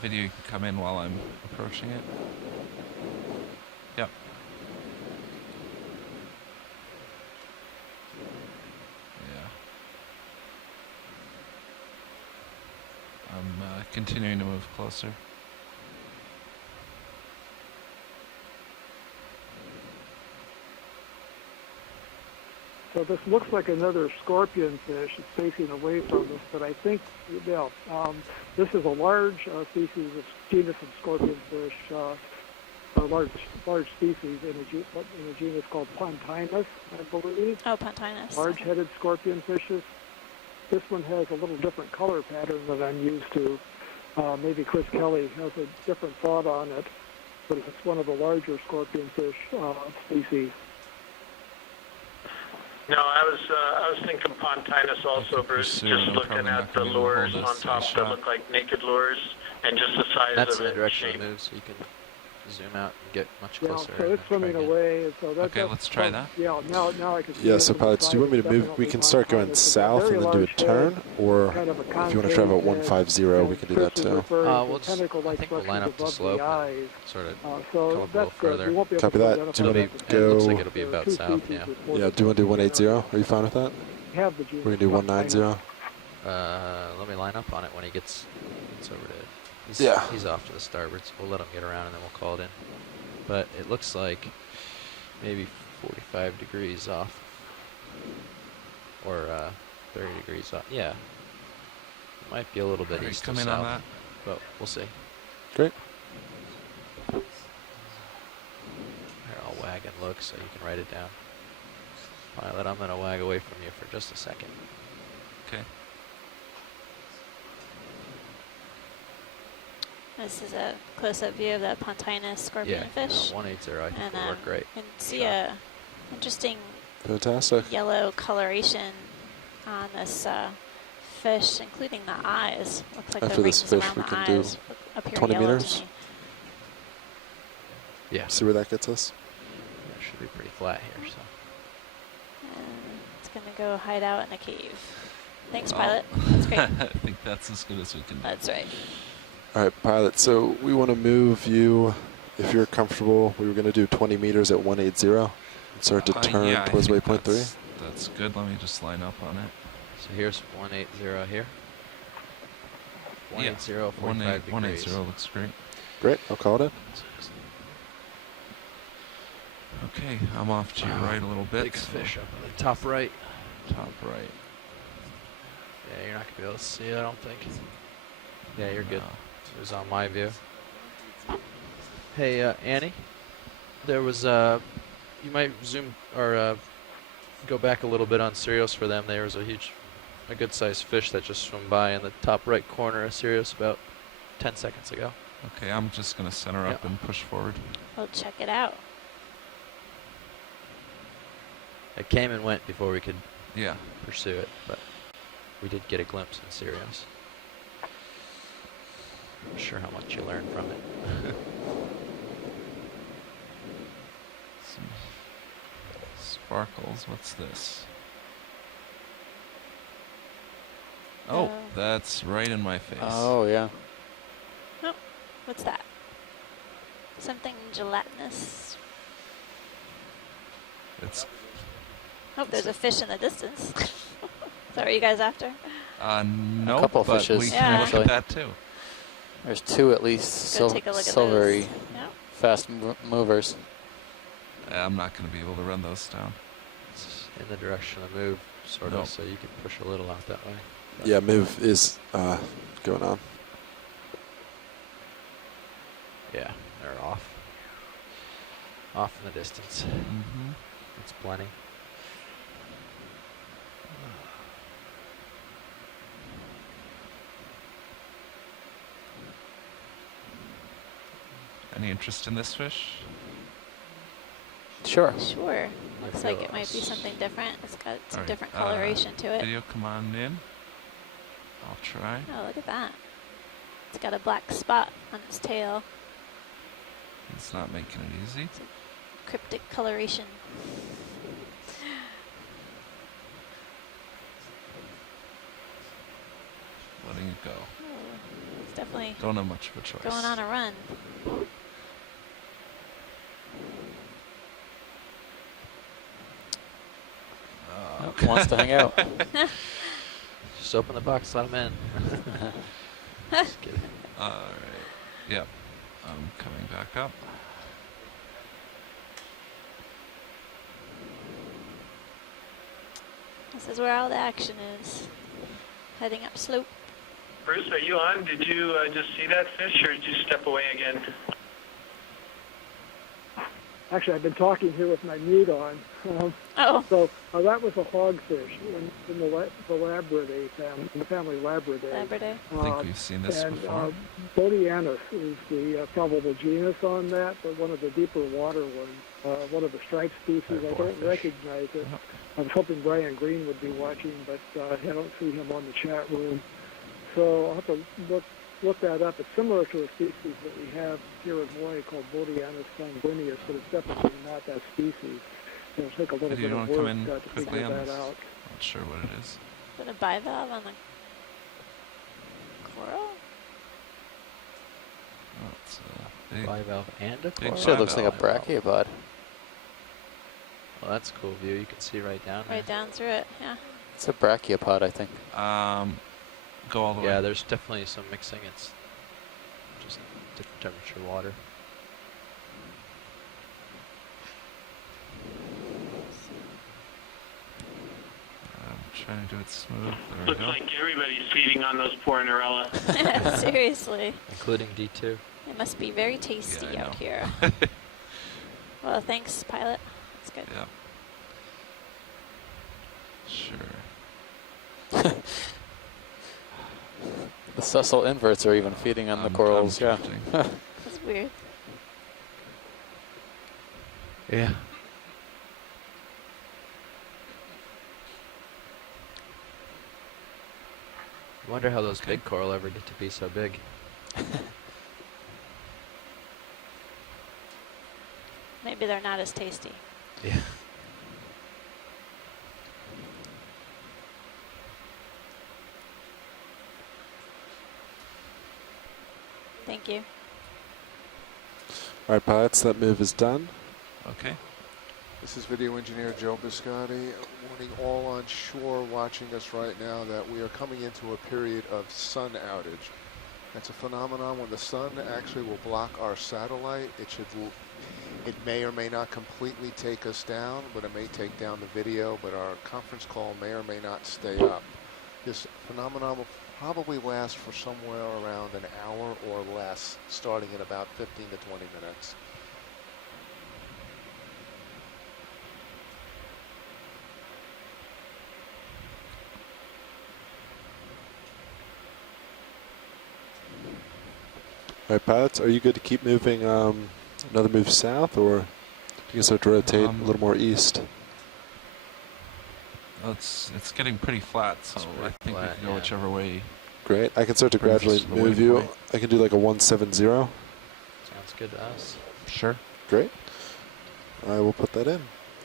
Video, you can come in while I'm approaching it. Yep. Yeah. I'm continuing to move closer. So this looks like another scorpion fish. It's facing away from us, but I think, this is a large species of genus of scorpion fish, a large species in a genus called Pontinus, I believe. Oh, Pontinus. Large-headed scorpion fishes. This one has a little different color pattern than I'm used to. Maybe Chris Kelly has a different thought on it, but it's one of the larger scorpion fish species. No, I was thinking Pontinus also, Bruce. Just looking at the lures on top that look like naked lures, and just the size That's of in it. the direction it moves, so you can zoom out and get much closer. So it's swimming away. So that's Okay, let's try that. Yeah, now I can see. Yeah, so pilots, do you want me to move? We can start going south and then do a turn, or if you want to travel at 150, we can do that too. I think we'll line up the slope and sort of come up a little further. Copy that. Do you want to It go? looks like it'll be about south, yeah. Yeah, do you want to do 180? Are you fine with that? We're going to do 190. Let me line up on it when he gets over to it. He's off to the starboard, so we'll let him get around and then we'll call it in. But it looks like maybe 45 degrees off. Or 30 degrees off. Yeah. It might be a little bit east or south. On that. But we'll see. Great. Here, I'll wag and look so you can write it down. Pilot, I'm going to wag away from you for just a second. Okay. This is a close-up view of the Pontinus scorpion fish. 180, I think will work great. You can see a interesting Fantastic. yellow coloration on this fish, including the eyes. Looks like After the this rings fish, around we the can do eyes appear 20 yellow meters. to me. Yeah. See where that gets us? It should be pretty flat here, so. And it's going to go hide out in a cave. Thanks, pilot. That's great. I think that's as good as we can do. That's right. All right, pilot. So we want to move you, if you're comfortable. We were going to do 20 meters at 180 and start to turn towards waypoint 3. That's good. Let me just line up on it. So here's 180 here. 180, 45 degrees. 180 looks great. Great. I'll call it in. Okay, I'm off to your right a little bit. Big fish up in the top right. Top right. Yeah, you're not going to be able to see it, I don't think. Yeah, you're good. It was on my view. Hey, Annie, there was, you might zoom or go back a little bit on Sirius for them. There was a good-sized fish that just swam by in the top right corner of Sirius about 10 seconds ago. Okay, I'm just going to center up and push forward. We'll check it out. It came and went before we could pursue it, but we did get a glimpse in Sirius. Not sure how much you learned from it. Some sparkles. What's this? Oh, that's right in my face. Oh, yeah. Oh, what's that? Something gelatinous. It's. Oh, there's a fish in the distance. Is that what you guys after? No, a couple but fishes, we can look actually. at that too. There's two at least silvery, fast movers. I'm not going to be able to run those down. It's in the direction of move, sort of, so you can push a little out that way. Yeah, move is going on. Yeah, they're off. Off in the distance. It's plenty. Any interest in this fish? Sure. Sure. Looks like it might be Okeanos. something different. It's got some Alright, different coloration to it. Video, come on in. I'll try. Oh, look at that. It's got a black spot on its tail. It's not making it easy. Cryptic coloration. Letting it go. Oh, it's definitely Don't have much of a choice. going on a run. Wants to hang out. Just open the box, let him in. Just kidding. Alright. Yep. I'm coming back up. This is where all the action is. Heading up slope. Bruce, are you on? Did you just see that fish, or did you step away again? Actually, I've been talking here with my mute on. Oh. So that was a hogfish in the Labridae family, in the family Labridae. Labridae. I think we've seen this and before. Okeanos is the probable genus on that, but one of the deeper water ones, one of the striped species. I don't recognize it. I was hoping Brian Green would be watching, but I don't see him on the chat room. So I'll have to look that up. It's similar to a species that we have here in Hawaii called Okeanos sanguineus, but it's definitely not that species. It'll take a little Do you bit of want to come work in to quickly figure on that this? out. Not sure what it is. Is it a bivalve on the coral? Oh, it's a big, Bivalve and a big coral. Actually, it looks like a bivalve. brachiopod. Well, that's a cool view. You can see right down there. Right down through it, yeah. It's a brachiopod, I think. Go all the way. Yeah, there's definitely some mixing. It's just different temperature water. I'm trying to do it smooth. There we Looks go. like everybody's feeding on those poor Norella. Seriously. Including D2. It must be very tasty Yeah, I out know. here. Well, thanks, pilot. That's good. Yeah. Sure. The Cecil inverts are even feeding on the I'm corals, yeah. drifting. That's weird. Yeah. I wonder how those big coral ever get to be so big. Maybe they're not as tasty. Yeah. Thank you. All right, pilots, that move is done. Okay. This is video engineer Joe Biscotti, warning all on shore watching us right now that we are coming into a period of sun outage. That's a phenomenon when the sun actually will block our satellite. It may or may not completely take us down, but it may take down the video, but our conference call may or may not stay up. This phenomenon will probably last for somewhere around an hour or less, starting in about 15 to 20 minutes. All right, pilots, are you good to keep moving another move south, or do you start to rotate a little more east? Well, it's getting pretty flat, so I think we flat, can go yeah. whichever way. Great. I can start to Brings us gradually to the move waiting you. point. I can do like a 170. Sounds good to us. Sure. Great. I will put that in.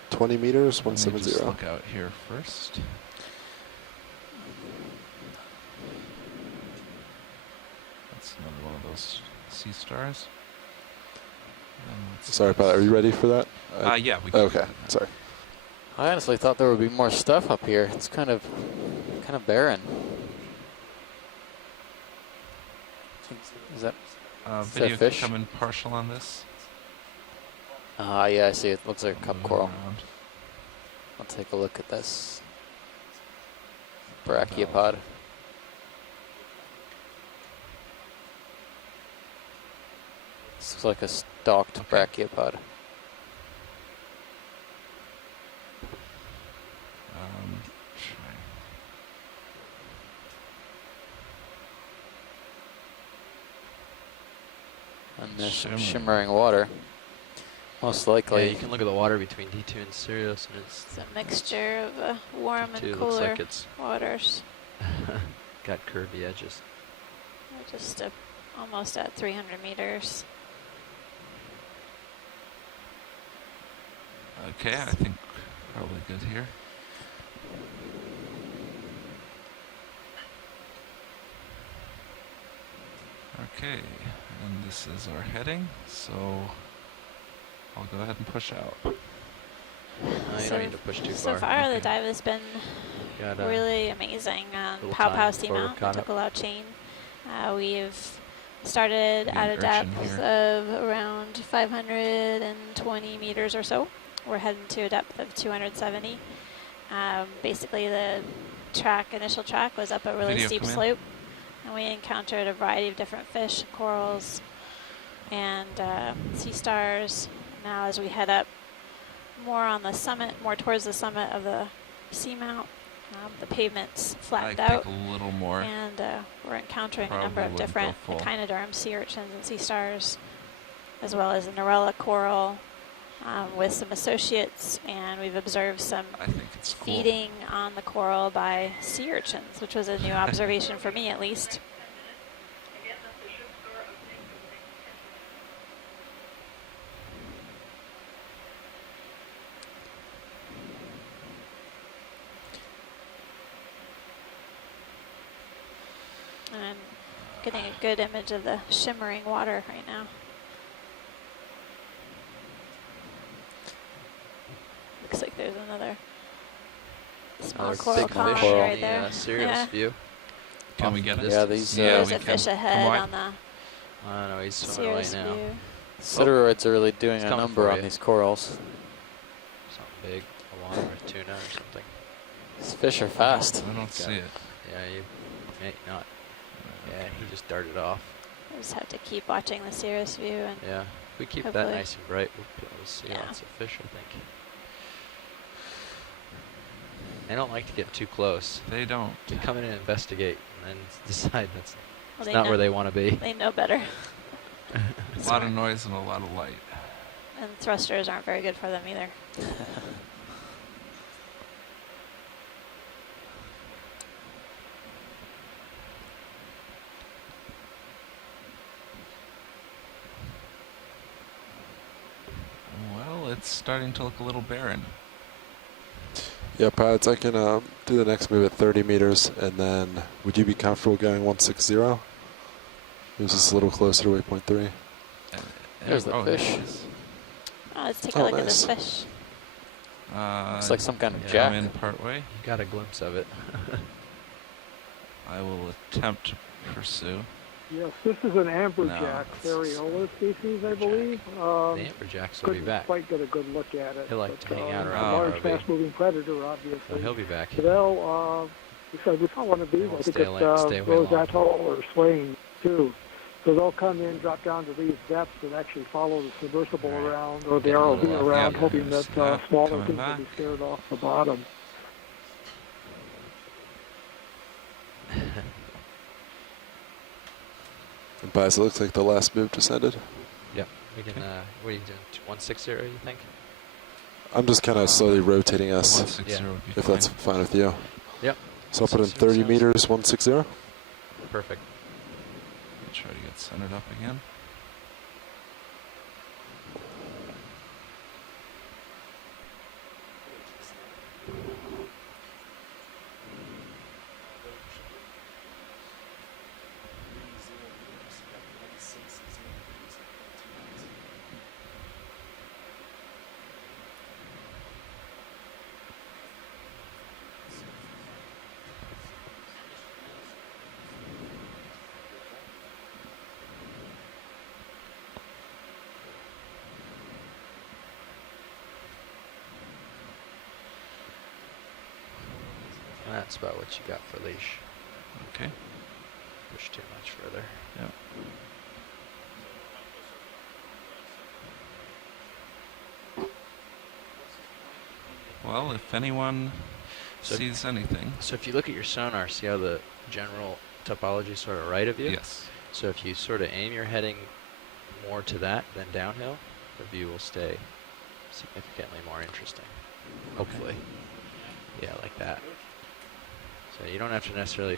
20 meters, Let me just 170. look out here first. That's another one of those sea stars. Sorry, pilot. Are you ready for that? Yeah, we can. Okay. Sorry. I honestly thought there would be more stuff up here. It's kind of barren. Is that Video fish? can come in partial on this. Yeah, I see it. Looks like a cup Moving coral. around. I'll take a look at this. Brachiopod. This looks like a stalked brachiopod. Try. And there's some shimmering water. Most likely. Yeah, you can look at the water between D2 and Sirius, and It's a mixture of warm D2 and looks cooler like it's waters. got curvy edges. We're just almost at 300 meters. Okay, I think probably good here. Okay, and this is our heading, so I'll go ahead and push out. You don't need to push too far. So far, the dive has been Got, really amazing on little Pow time Pow before we're Seamount, the caught up. Tokelau chain. We've started The at a inertia depth here. of around 520 meters or so. We're heading to a depth of 270. Basically, the initial track was up a really Video steep come in. slope, and we encountered a variety of different fish, corals, and sea stars. Now, as we head up more on the summit, more towards the summit of the seamount, the pavement's flattened I out, think a little more. and we're encountering a number Probably of wouldn't different go full. echinoderms, sea urchins, and sea stars, as well as the Narella coral with some associates, and we've observed some I think it's cool. feeding on the coral by sea urchins, which was a new observation for me at least. And I'm getting a good image of the shimmering water right now. Looks like there's another small Another coral big colony fish right in there. the Sirius Yeah. view. Can Off we the get it? Yeah, distance. these. There's we a can. fish ahead Come on the I don't know, he's swimming away Sirius now. view. Sideroids are really doing It's a coming number for on you. these corals. Something big, a llama or tuna or something. These fish are fast. I don't see it. Yeah, you may not. Yeah, he just darted off. We just have to keep watching the Sirius view, and Yeah, if we keep that Hopefully. nice and bright, we'll be able to see Yeah. lots of fish, I think. I don't like to get too close. They don't. They come in and investigate and then decide that's well, they not know, where they want to be. they know better. A lot of noise and a lot of light. And thrusters aren't very good for them either. Well, it's starting to look a little barren. Yeah, Pads, I can do the next move at 30 meters, and then would you be comfortable going 160? It was just a little closer to waypoint 3. There's the oh, fish. there it is. Oh, let's take a Oh, look at this nice. fish. Looks like some kind of yeah, jack. I'm in part way. You got a glimpse of it. I will attempt to pursue. Yes, this is an amberjack No, it's variola species, I amberjack. believe. The amberjacks will be Couldn't back. quite get a good look at it. He'll like but, to hang out a around large, the ROV. fast-moving predator, So obviously. he'll be back. Today, we saw one of these. won't I think stay it's away Rose long. Atoll or Swain, too. So they'll come in, drop down to these depths, and actually follow the submersible Right. around or the Getting a ROV little off around, the hoping edges. that Yeah, smaller coming things back. will be scared off the bottom. And Pads, it looks like the last move just ended. Yep. We can, what are you doing? 160, you think? I'm just kind of slowly rotating us, 160 would be if fine. that's fine with you. Yep. So I'll put in 160 30 sounds meters, 160. Perfect. Try to get centered up again. That's about what you got for leash. Okay. Push too much further. Yep. Well, if anyone So- sees anything. So if you look at your sonar, see how the general topology is sort of right of you? Yes. So if you sort of aim your heading more to that than downhill, the view will stay significantly more interesting. Hopefully. Yeah, like that. So you don't have to necessarily